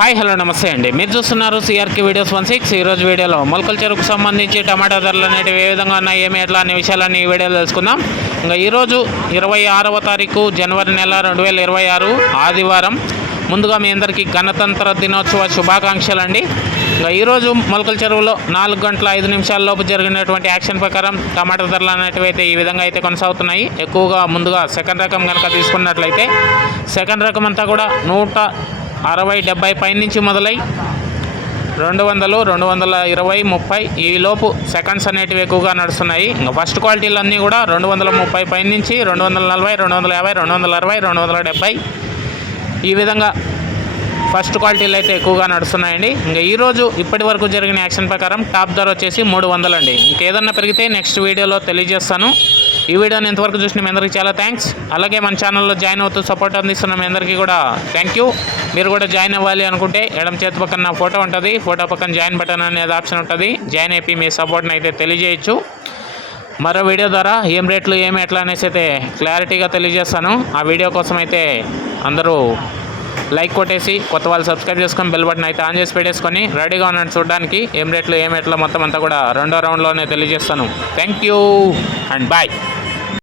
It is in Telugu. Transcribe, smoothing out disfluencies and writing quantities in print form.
హాయ్ హలో నమస్తే అండి. మీరు చూస్తున్నారు సిఆర్కే వీడియోస్ 16. ఈరోజు వీడియోలో మొలకల చెరుకు సంబంధించి టమాటా ధరలు అనేవి ఏ విధంగా ఉన్నాయి, ఏమి ఎట్లా అనే విషయాలన్నీ ఈ వీడియోలో తెలుసుకుందాం. ఇంకా ఈరోజు 26వ తారీఖు జనవరి నెల 2026 ఆదివారం. ముందుగా మీ అందరికీ గణతంత్ర దినోత్సవ శుభాకాంక్షలు అండి. ఇంకా ఈరోజు మొలకల చెరువులో 4 గంటల 5 నిమిషాల లోపు జరిగినటువంటి యాక్షన్ ప్రకారం టమాటా ధరలు అనేటివి అయితే ఈ విధంగా అయితే కొనసాగుతున్నాయి. ఎక్కువగా ముందుగా సెకండ్ రకం కనుక తీసుకున్నట్లయితే సెకండ్ రకం అంతా కూడా 160-70 పైనుంచి మొదలై 200, 220, 30 ఈ లోపు సెకండ్స్ అనేటివి ఎక్కువగా నడుస్తున్నాయి. ఇంకా ఫస్ట్ క్వాలిటీలు అన్నీ కూడా 230 పైనుంచి 240, 250, 260, 270 ఈ విధంగా ఫస్ట్ క్వాలిటీలు అయితే ఎక్కువగా నడుస్తున్నాయండి. ఇంకా ఈరోజు ఇప్పటి వరకు జరిగిన యాక్షన్ ప్రకారం టాప్ ధర వచ్చేసి 300 అండి. ఇంకేదన్నా పెరిగితే నెక్స్ట్ వీడియోలో తెలియజేస్తాను. ఈ వీడియోని ఇంతవరకు చూసిన మీ అందరికీ చాలా థ్యాంక్స్. అలాగే మన ఛానల్లో జాయిన్ అవుతూ సపోర్ట్ అందిస్తున్న మీ అందరికీ కూడా థ్యాంక్ యూ. మీరు కూడా జాయిన్ అవ్వాలి అనుకుంటే ఎడమ చేతి పక్కన నా ఫోటో ఉంటుంది, ఫోటో పక్కన జాయిన్ బటన్ అనేది ఆప్షన్ ఉంటుంది. జాయిన్ అయిపోయి మీ సపోర్ట్ని అయితే తెలియజేయచ్చు. మరో వీడియో ద్వారా ఏం రేట్లు ఏమి ఎట్లా అనేసి అయితే క్లారిటీగా తెలియజేస్తాను. ఆ వీడియో కోసం అయితే అందరూ లైక్ కొట్టేసి కొత్త వాళ్ళు సబ్స్క్రైబ్ చేసుకొని బెల్ బటన్ అయితే ఆన్ చేసి పెట్టేసుకొని రెడీగా ఉన్నాను చూడడానికి. ఏం రేట్లు ఏమి ఎట్లా మొత్తం అంతా కూడా రెండో రౌండ్లోనే తెలియజేస్తాను. Thank you and bye.